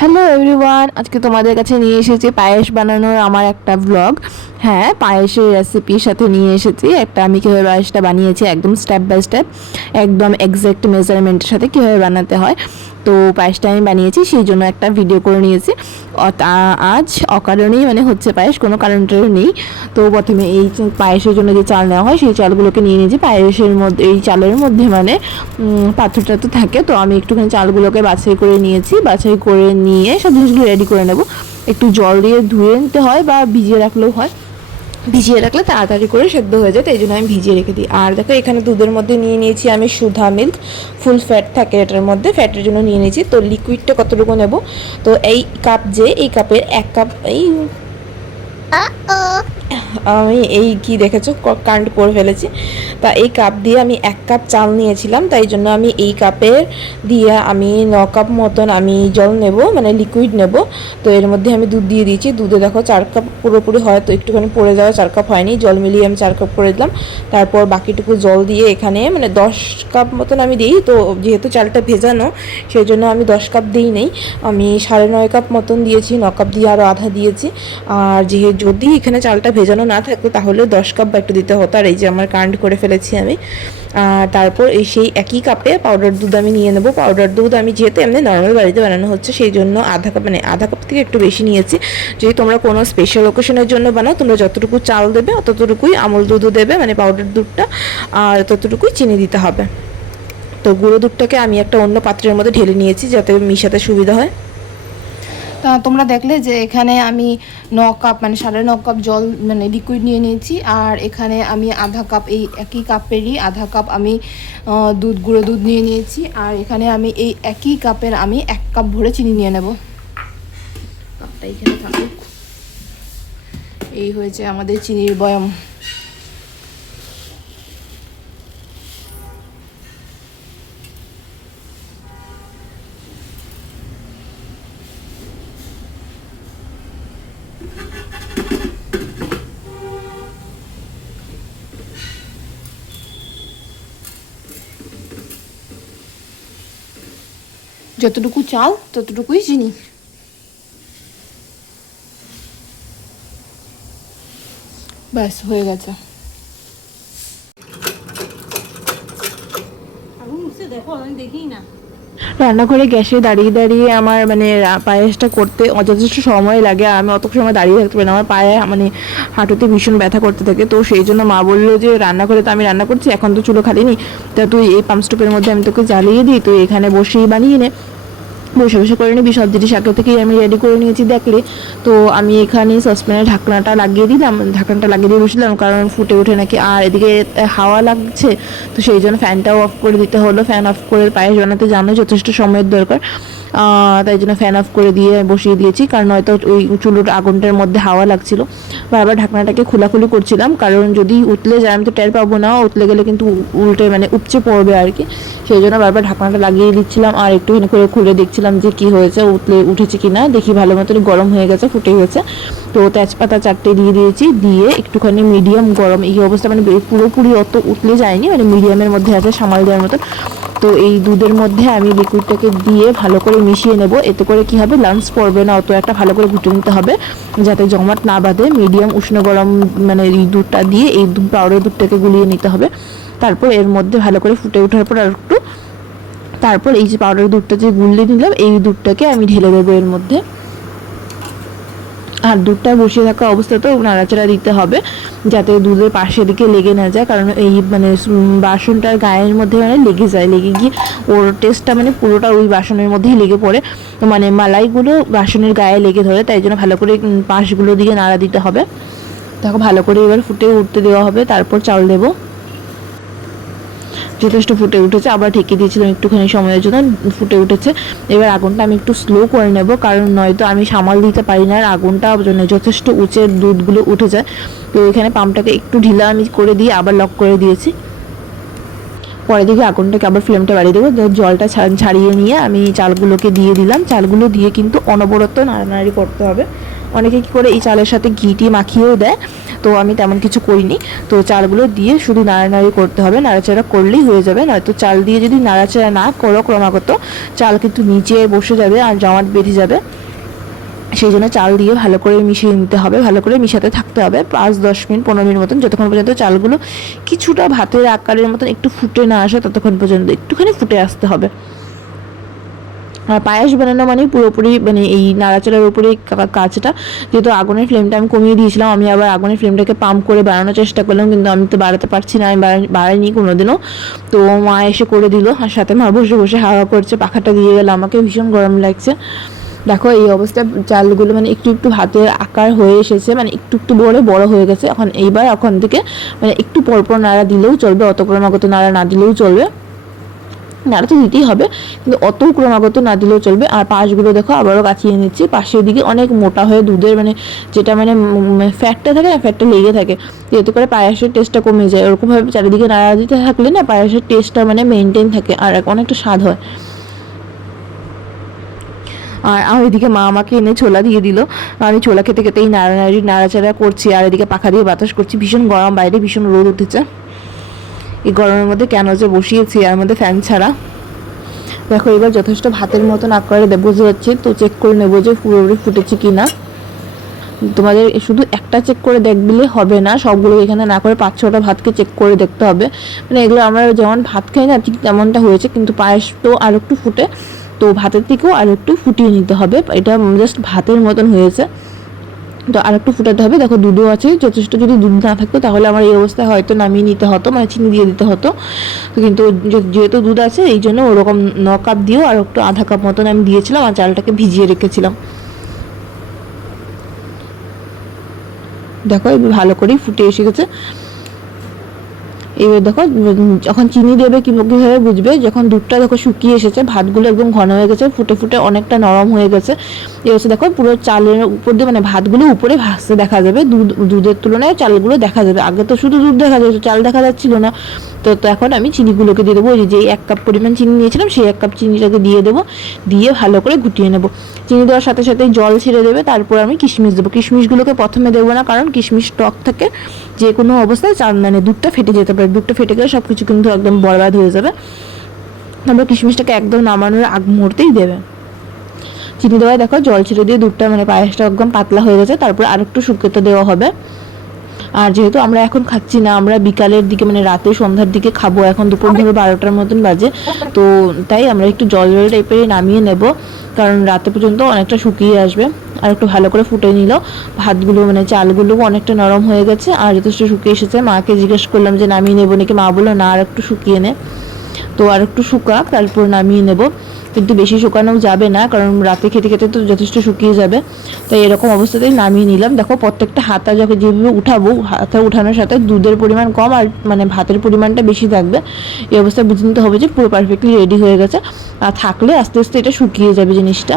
Hello everyone, আজকে তোমাদের কাছে নিয়ে এসেছি পায়েস বানানোর আমার একটা ব্লগ। হ্যাঁ, পায়েসের রেসিপির সাথে নিয়ে এসেছি একটা আমি কীভাবে পায়েসটা বানিয়েছি, একদম স্টেপ বাই স্টেপ, একদম এক্স্যাক্ট মেজারমেন্টের সাথে কীভাবে বানাতে হয়। তো পায়েসটা আমি বানিয়েছি, সেই জন্য একটা ভিডিও করে নিয়েছি। আজ অকারণেই হচ্ছে পায়েস, কোনো কারণটা নেই। তো প্রথমে এই পায়েসের জন্য যে চাল নেওয়া হয় সেই চালগুলোকে নিয়ে নিয়েছি। পায়েসের মধ্যে এই চালের মধ্যে পাথরটা তো থাকে, তো আমি একটুখানি চালগুলোকে বাছাই করে নিয়েছি। বাছাই করে নিয়ে সব জিনিসগুলো রেডি করে নেব। একটু জল দিয়ে ধুয়ে নিতে হয় বা ভিজিয়ে রাখলেও হয়, ভিজিয়ে রাখলে তাড়াতাড়ি করে সেদ্ধ হয়ে যায়, তাই জন্য আমি ভিজিয়ে রেখে দিই। আর দেখো, এখানে দুধের মধ্যে নিয়ে নিয়েছি আমি সুধা মিল্ক, ফুল ফ্যাট থাকে এটার মধ্যে, ফ্যাটের জন্য নিয়ে নিয়েছি। তো লিকুইডটা কতটুকু নেব, তো এই কাপ, যে এই কাপের এক কাপ, আমি এই কি দেখেছো কারেন্ট করে ফেলেছি। তা এই কাপ দিয়ে আমি 1 কাপ চাল নিয়েছিলাম, তাই জন্য আমি এই কাপের দিয়ে আমি 9 কাপ মতন আমি জল নেব, লিকুইড নেব। তো এর মধ্যে আমি দুধ দিয়ে দিয়েছি। দুধে দেখো 4 কাপ পুরোপুরি হয়, তো একটুখানি পড়ে যাওয়া, 4 কাপ হয়নি, জল মিলিয়ে আমি 4 কাপ করে দিলাম। তারপর বাকিটুকু জল দিয়ে এখানে 10 কাপ মতন আমি দিই। তো যেহেতু চালটা ভেজানো, সেই জন্য আমি 10 কাপ দিই নেই, আমি 9.5 কাপ মতন দিয়েছি, 9 কাপ দিয়ে আরও আধা দিয়েছি। আর যদি এখানে চালটা ভেজানো না থাকতো তাহলে 10 কাপ বা একটু দিতে হতো। আর এই যে আমার কারেন্ট করে ফেলেছি আমি। তারপর সেই একই কাপে পাউডার দুধ আমি নিয়ে নেবো। পাউডার দুধ আমি যেহেতু এমনি নর্মাল বাড়িতে বানানো হচ্ছে, সেই জন্য আধা কাপ থেকে একটু বেশি নিয়েছি। যদি তোমরা কোনো স্পেশাল ওকেশনের জন্য বানাও, তোমরা যতটুকু চাল দেবে ততটুকুই আমুল দুধও দেবে, পাউডার দুধটা, আর ততটুকুই চিনি দিতে হবে। তো গুঁড়ো দুধটাকে আমি একটা অন্য পাত্রের মধ্যে ঢেলে নিয়েছি যাতে মিশাতে সুবিধা হয়। তা তোমরা দেখলে যে এখানে আমি 9 কাপ 9.5 কাপ জল লিকুইড নিয়ে নিয়েছি। আর এখানে আমি আধা কাপ, এই একই কাপেরই আধা কাপ আমি গুঁড়ো দুধ নিয়ে নিয়েছি। আর এখানে আমি এই একই কাপের আমি 1 কাপ ভরে চিনি নিয়ে নেব। কাপটা এখানে থাকুক। এই হয়েছে আমাদের চিনির বয়াম। যতটুকু চাল ততটুকুই চিনি। ব্যাস হয়ে গেছে। রান্নাঘরে গ্যাসে দাঁড়িয়ে দাঁড়িয়ে আমার পায়েসটা করতে যথেষ্ট সময় লাগে, আর আমি অত সময় দাঁড়িয়ে থাকতে পারি না, আমার পায়ে হাঁটুতে ভীষণ ব্যথা করতে থাকে। তো সেই জন্য মা বললো যে রান্নাঘরে তো আমি রান্না করছি, এখন তো চুলো খালি নি, তা তুই এই পাম্পস্টপের মধ্যে আমি তোকে জ্বালিয়ে দিই, তুই এখানে বসেই বানিয়ে নে, বসে বসে করে নিবি। সব জিনিস আগে থেকেই আমি রেডি করে নিয়েছি দেখলে। তো আমি এখানে সসপ্যানের ঢাকনাটা লাগিয়ে দিলাম, ঢাকনাটা লাগিয়ে দিয়ে বসলাম, কারণ ফুটে ওঠে নাকি। আর এদিকে হাওয়া লাগছে, তো সেই জন্য ফ্যানটাও অফ করে দিতে হলো। ফ্যান অফ করে পায়েস বানাতে জানো যথেষ্ট সময়ের দরকার, তাই জন্য ফ্যান অফ করে দিয়ে বসিয়ে দিয়েছি, কারণ হয়তো ওই চুলোর আগুনটার মধ্যে হাওয়া লাগছিল। বারবার ঢাকনাটাকে খোলাখুলি করছিলাম, কারণ যদি উতলে যায় আমি তো টের পাবো না, উতলে গেলে কিন্তু উল্টে উপচে পড়বে আর কি। সেই জন্য বারবার ঢাকনাটা লাগিয়ে দিচ্ছিলাম, আর একটুখানি করে খুলে দেখছিলাম যে কি হয়েছে, উঠেছে কি না। দেখি ভালো মতনই গরম হয়ে গেছে, ফুটে গেছে। তো তেজপাতা 4টে দিয়ে দিয়েছি, দিয়ে একটুখানি মিডিয়াম গরম, এই অবস্থা পুরোপুরি অত উতলে যায়নি, মিডিয়ামের মধ্যে আছে, সামাল দেওয়ার মতন। তো এই দুধের মধ্যে আমি লিকুইডটাকে দিয়ে ভালো করে মিশিয়ে নেব। এতে করে কি হবে, লাঞ্চ পড়বে না, অত একটা ভালো করে ঘুটে নিতে হবে যাতে জমাট না বাঁধে। মিডিয়াম উষ্ণ গরম এই দুধটা দিয়ে এই পাউডার দুধটাকে গুলিয়ে নিতে হবে। তারপর এর মধ্যে ভালো করে ফুটে ওঠার পর আর একটু, তারপর এই যে পাউডার দুধটা যে গুলিয়ে নিলাম, এই দুধটাকে আমি ঢেলে দেবো এর মধ্যে। আর দুধটা বসিয়ে থাকা অবস্থাতেও নাড়াচাড়া দিতে হবে যাতে দুধের পাশের দিকে লেগে না যায়, কারণ এই বাসনটার গায়ের মধ্যে লেগে যায়, লেগে গিয়ে ওর টেস্টটা পুরোটা ওই বাসনের মধ্যেই লেগে পড়ে, মালাইগুলো বাসনের গায়ে লেগে ধরে, তাই জন্য ভালো করে পাশগুলো দিয়ে নাড়া দিতে হবে। দেখো ভালো করে এবার ফুটে উঠতে দেওয়া হবে, তারপর চাল দেবো। যথেষ্ট ফুটে উঠেছে, আবার ঢেকে দিয়েছিলাম একটুখানি সময়ের জন্য, ফুটে উঠেছে। এবার আগুনটা আমি একটু স্লো করে নেব, কারণ নয়তো আমি সামাল দিতে পারি না, আর আগুনটা যথেষ্ট উঁচের দুধগুলো উঠে যায়। তো এখানে পাম্পটাকে একটু ঢিলা আমি করে দিয়ে আবার লক করে দিয়েছি। পরে দিকে আগুনটাকে আবার ফ্লেমটা বাড়িয়ে দেবো। জলটা ছাড়িয়ে নিয়ে আমি চালগুলোকে দিয়ে দিলাম। চালগুলো দিয়ে কিন্তু অনবরত নাড়ানাড়ি করতে হবে। অনেকে কী করে এই চালের সাথে ঘি টি মাখিয়েও দেয়, তো তো আমি তেমন কিছু করিনি। তো চালগুলো দিয়ে শুধু নাড়ানাড়ি করতে হবে, নাড়াচাড়া করলেই হয়ে যাবে। নয়তো চাল দিয়ে যদি নাড়াচাড়া না করো ক্রমাগত, চাল কিন্তু নিচে বসে যাবে আর জমাট বেঁধে যাবে। সেই জন্য চাল দিয়ে ভালো করে মিশিয়ে নিতে হবে, ভালো করে মিশাতে থাকতে হবে 5-10 মিনিট 15 মিনিট মতন, যতক্ষণ পর্যন্ত চালগুলো কিছুটা ভাতের আকারের মতন একটু ফুটে না আসে ততক্ষণ পর্যন্ত একটুখানি ফুটে আসতে হবে। আর পায়েস বানানো মানে পুরোপুরি মানে এই নাড়াচাড়ার উপরে কাজটা, যেহেতু আগুনের ফ্লেমটা আমি কমিয়ে দিয়েছিলাম, আমি আবার আগুনের ফ্লেমটাকে পাম্প করে বাড়ানোর চেষ্টা করলাম, কিন্তু আমি তো বাড়াতে পারছি না, আমি বাড়াইনি কোনোদিনও। তো মা এসে করে দিল, আর সাথে মা বসে বসে হাওয়া করছে, পাখাটা দিয়ে গেল, আমাকে ভীষণ গরম লাগছে। দেখো এই অবস্থায় চালগুলো মানে একটু একটু ভাতের আকার হয়ে এসেছে, মানে একটু একটু বড় হয়ে গেছে। এখন থেকে মানে একটু পরপর নাড়া দিলেও চলবে, অত ক্রমাগত নাড়া না দিলেও চলবে, নাড়া তো দিতেই হবে কিন্তু অত ক্রমাগত না দিলেও চলবে। আর পাশগুলো দেখো আবারও কাচিয়ে নিচ্ছি, পাশের দিকে অনেক মোটা হয়ে দুধের মানে যেটা মানে ফ্যাটটা থাকে না, ফ্যাটটা লেগে থাকে, এতে করে পায়েসের টেস্টটা কমে যায়। ওরকমভাবে চারিদিকে নাড়া দিতে থাকলে না পায়েসের টেস্টটা মানে মেনটেন থাকে আর অনেকটা স্বাদ হয়। আর এদিকে মা আমাকে এনে ছোলা দিয়ে দিল, আমি ছোলা খেতে খেতেই নাড়াচাড়া করছি, আর এদিকে পাখা দিয়ে বাতাস করছি। ভীষণ গরম, বাইরে ভীষণ রোদ উঠেছে, এই গরমের মধ্যে কেন যে বসিয়েছি আর মধ্যে ফ্যান ছাড়া। দেখো এবার যথেষ্ট ভাতের মতন আকারে বুঝে যাচ্ছে, তো চেক করে নেবো যে পুরোপুরি ফুটেছে কি না। তোমাদের শুধু একটা চেক করে দেখলে হবে না, সবগুলো এখানে না করে 5-6টা ভাতকে চেক করে দেখতে হবে। মানে এগুলো আমরা যেমন ভাত খাই না ঠিক তেমনটা হয়েছে, কিন্তু পায়েস তো আর একটু ফুটে, তো ভাতের থেকেও আর একটু ফুটিয়ে নিতে হবে, এটা জাস্ট ভাতের মতন হয়েছে, তো আর একটু ফুটাতে হবে। দেখো দুধও আছে যথেষ্ট, যদি দুধ না থাকতো তাহলে আমার এই অবস্থায় হয়তো নামিয়ে নিতে হতো, মানে চিনি দিয়ে দিতে হতো, কিন্তু যেহেতু দুধ আছে এই জন্য ওরকম 9 কাপ দিয়েও আর একটু আধা কাপ মতন আমি দিয়েছিলাম, আর চালটাকে ভিজিয়ে রেখেছিলাম। দেখো এবার ভালো করেই ফুটে এসে গেছে। এবার দেখো যখন চিনি দেবে কীভাবে বুঝবে, যখন দুধটা দেখো শুকিয়ে এসেছে, ভাতগুলো একদম ঘন হয়ে গেছে, ফুটে ফুটে অনেকটা নরম হয়ে গেছে, এই হচ্ছে দেখো পুরো চালের উপর দিয়ে মানে ভাতগুলো উপরে ভাসতে দেখা যাবে, দুধের তুলনায় চালগুলো দেখা যাবে। আগে তো শুধু দুধ দেখা যেত, চাল দেখা যাচ্ছিল না। তো এখন আমি চিনিগুলোকে দিয়ে দেবো, যেই 1 কাপ পরিমাণ চিনি নিয়েছিলাম সেই 1 কাপ চিনিটাকে দিয়ে দেবো, দিয়ে ভালো করে ঘুটিয়ে নেবো। চিনি দেওয়ার সাথে সাথে জল ছেড়ে দেবে, তারপর আমি কিশমিশ দেবো। কিশমিশগুলোকে প্রথমে দেবো না, কারণ কিশমিশ টক থাকে, যে কোনো অবস্থায় মানে দুধটা ফেটে যেতে পারে, দুধটা ফেটে গেলে সব কিছু কিন্তু একদম বরবাদ হয়ে যাবে। আমরা কিশমিশটাকে একদম নামানোর আগ মুহূর্তেই দেবে। চিনি দেওয়ায় দেখো জল ছেড়ে দিয়ে দুধটা মানে পায়েসটা একদম পাতলা হয়ে গেছে, তারপর আর একটু শুকোতে দেওয়া হবে। আর যেহেতু আমরা এখন খাচ্ছি না, আমরা বিকালের দিকে মানে রাতে সন্ধ্যার দিকে খাবো, এখন দুপুর ধরে 12টার মতন বাজে, তো তাই আমরা একটু জল টাইপের নামিয়ে নেব, কারণ রাতে পর্যন্ত অনেকটা শুকিয়ে আসবে। আর একটু ভালো করে ফুটে নিল, ভাতগুলো মানে চালগুলো অনেকটা নরম হয়ে গেছে আর যথেষ্ট শুকিয়ে এসেছে। মাকে জিজ্ঞেস করলাম যে নামিয়ে নেবো নাকি, মা বললো না আর একটু শুকিয়ে নে, তো আর একটু শুকা তারপর নামিয়ে নেব, কিন্তু বেশি শুকানো যাবে না, কারণ রাতে খেতে খেতে তো যথেষ্ট শুকিয়ে যাবে। তাই এরকম অবস্থাতেই নামিয়ে নিলাম। দেখো প্রত্যেকটা হাতা যখন যেভাবে উঠাবো, হাতা উঠানোর সাথে দুধের পরিমাণ কম আর মানে ভাতের পরিমাণটা বেশি থাকবে, এই অবস্থায় বুঝে নিতে হবে যে পুরো পারফেক্টলি রেডি হয়ে গেছে। আর থাকলে আস্তে আস্তে এটা শুকিয়ে যাবে জিনিসটা।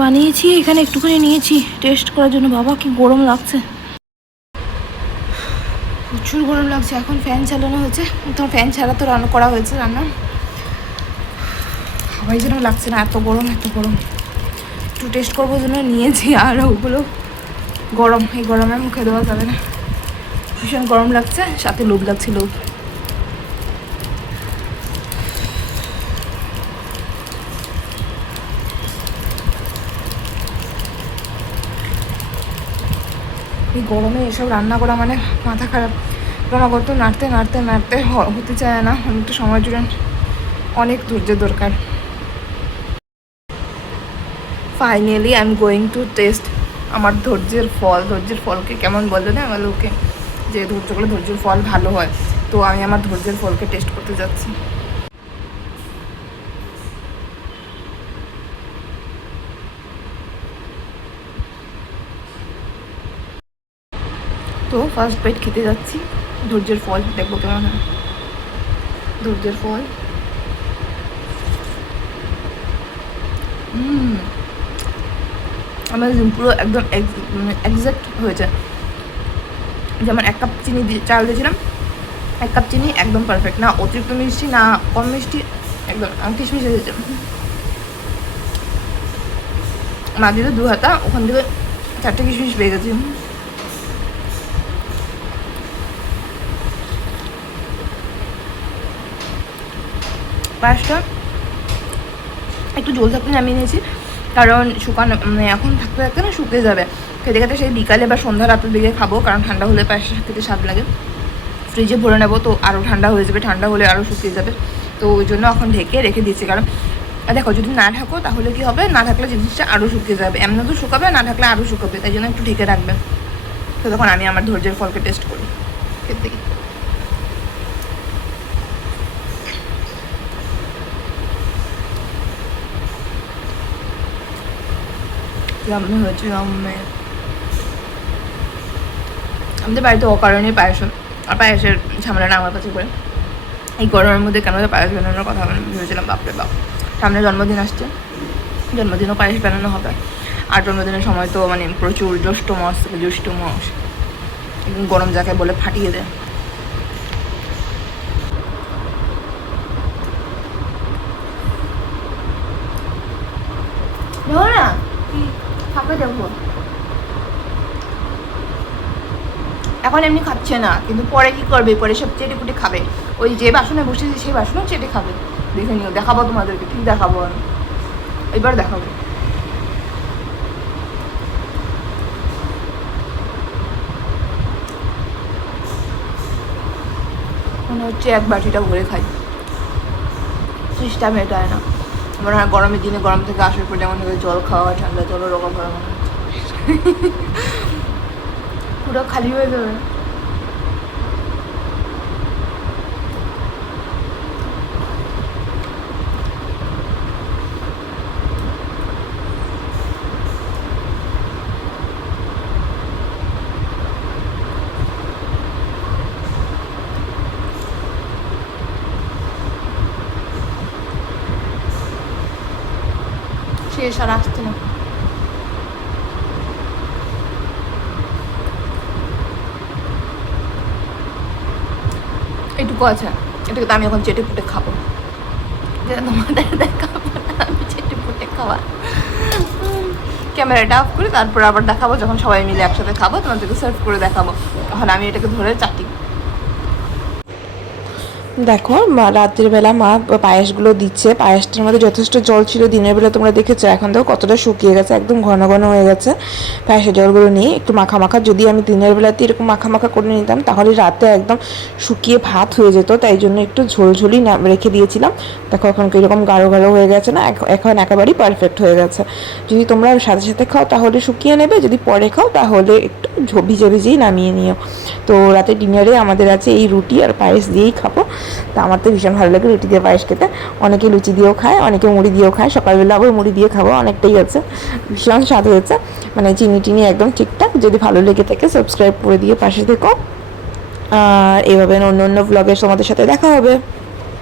বানিয়েছি এখানে একটুখানি নিয়েছি টেস্ট করার জন্য, বাবা কি গরম লাগছে, প্রচুর গরম লাগছে। এখন ফ্যান চালানো হয়েছে, তো ফ্যান ছাড়া তো রান্না করা হয়েছে, রান্না হাওয়াই যেন লাগছে না, এত গরম এত গরম। একটু টেস্ট করবো জন্য নিয়েছি, আর ওগুলো গরম, এই গরমে মুখে দেওয়া যাবে না, ভীষণ গরম লাগছে, সাথে লোভ লাগছে, লোভ। এই গরমে এসব রান্না করা মানে মাথা খারাপ, ক্রমাগত নাড়তে নাড়তে নাড়তে হতে চায় না, অনেকটা সময় জুড়ে অনেক ধৈর্যের দরকার। Finally I am going to test আমার ধৈর্যের ফল। ধৈর্যের ফলকে কেমন বললো না আমার লোকে, যে ধৈর্য করলে ধৈর্যের ফল ভালো হয়, তো আমি আমার ধৈর্যের ফলকে টেস্ট করতে যাচ্ছি। তো ফার্স্ট বাইট খেতে যাচ্ছি, ধৈর্যের ফল দেখবো কেমন হয়। ধৈর্যের ফল আমার পুরো একদম এক্সাক্ট হয়েছে, যেমন 1 কাপ চিনি চাল দিয়েছিলাম, 1 কাপ চিনি একদম পারফেক্ট, না অতিরিক্ত মিষ্টি না কম মিষ্টি, একদম কিশমিশ এসেছে। মা দিলে 2 হাতা, ওখান থেকে 4টে কিশমিশ পেয়ে গেছি। পায়েসটা একটু জল থাকতে নামিয়ে নিয়েছি, কারণ শুকানো মানে এখন থাকতে থাকতে না শুকিয়ে যাবে। খেতে খেতে সেই বিকালে বা সন্ধ্যা রাতের দিকে খাবো, কারণ ঠান্ডা হলে পায়েসটা খেতে স্বাদ লাগে। ফ্রিজে ভরে নেবো তো আরও ঠান্ডা হয়ে যাবে, ঠান্ডা হলে আরও শুকিয়ে যাবে। তো ওই জন্য এখন ঢেকে রেখে দিচ্ছি, কারণ দেখো যদি না ঢাকো তাহলে কি হবে, না ঢাকলে জিনিসটা আরও শুকিয়ে যাবে, এমন তো শুকাবে, না ঢাকলে আরও শুকাবে, তাই জন্য একটু ঢেকে রাখবে। তো তখন আমি আমার ধৈর্যের ফলকে টেস্ট করি খেতে গিয়ে। রান্না হয়েছে আমাদের বাড়িতে অকারণে পায়েস, আর পায়েসের ঝামেলা না আমার কাছে করে। এই গরমের মধ্যে কেন পায়েস বানানোর কথা ভেবেছিলাম, বাপরে বাপ। সামনে জন্মদিন আসছে, জন্মদিনও পায়েস বানানো হবে। আর জন্মদিনের সময় তো মানে প্রচুর জ্যৈষ্ঠ মাস থেকে জ্যৈষ্ঠ মাস গরম যাকে বলে ফাটিয়ে দেয়। না খাবে দেখো, এখন এমনি খাচ্ছে না, কিন্তু পরে কি করবে, পরে সব চেটে কুটে খাবে। ওই যে বাসনে বসেছে সেই বাসনও চেটে খাবে। দেখে নিও, দেখাবো তোমাদেরকে, ঠিক দেখাবো আমি, এবার দেখাবো। মনে হচ্ছে এক বাটিটা ভরে খাই, সিস্টেম মেটায় না। মনে হয় গরমের দিনে গরম থেকে আসার পর যেমন জল খাওয়া, ঠান্ডা জলও রকম ভরা মনে হচ্ছে পুরো খালি হয়ে যাবে। শেষ আর আসছে না। এটুকু আছে, এটাকে তো আমি এখন চেটে পুটে খাবো, যেটা তোমাদের দেখাবো না, আমি চেটে পুটে খাওয়া। ক্যামেরাটা অফ করে তারপর আবার দেখাবো, যখন সবাই মিলে একসাথে খাবো তোমাদেরকে সার্ভ করে দেখাবো, তখন আমি এটাকে ধরে চাটি। দেখো রাত্রিবেলা মা পায়েসগুলো দিচ্ছে, পায়েসটার মধ্যে যথেষ্ট জল ছিল, দিনের বেলা তোমরা দেখেছো, এখন দেখো কতটা শুকিয়ে গেছে, একদম ঘন ঘন হয়ে গেছে। পায়েসের জলগুলো নিয়ে একটু মাখা মাখা, যদি আমি দিনের বেলাতে এরকম মাখা মাখা করে নিতাম তাহলে রাতে একদম শুকিয়ে ভাত হয়ে যেত, তাই জন্য একটু ঝোলঝুলি রেখে দিয়েছিলাম। দেখো এখন কীরকম গাঢ় গাঢ় হয়ে গেছে না, এখন একেবারেই পারফেক্ট হয়ে গেছে। যদি তোমরা সাথে সাথে খাও তাহলে শুকিয়ে নেবে, যদি পরে খাও তাহলে একটু ভিজে ভিজেই নামিয়ে নিও। তো রাতে ডিনারে আমাদের আছে এই রুটি আর পায়েস দিয়েই খাবো। তা আমার তো ভীষণ ভালো লাগে রুটি দিয়ে পায়েস খেতে, অনেকে লুচি দিয়েও খায়, অনেকে মুড়ি দিয়েও খায়, সকালবেলা আবার মুড়ি দিয়ে খাবো, অনেকটাই আছে, ভীষণ স্বাদ হয়েছে, মানে চিনি টিনি একদম ঠিকঠাক। যদি ভালো লেগে থাকে সাবস্ক্রাইব করে দিয়ে পাশে থেকো, আর এভাবে অন্য অন্য ব্লগের তোমাদের সাথে দেখা হবে।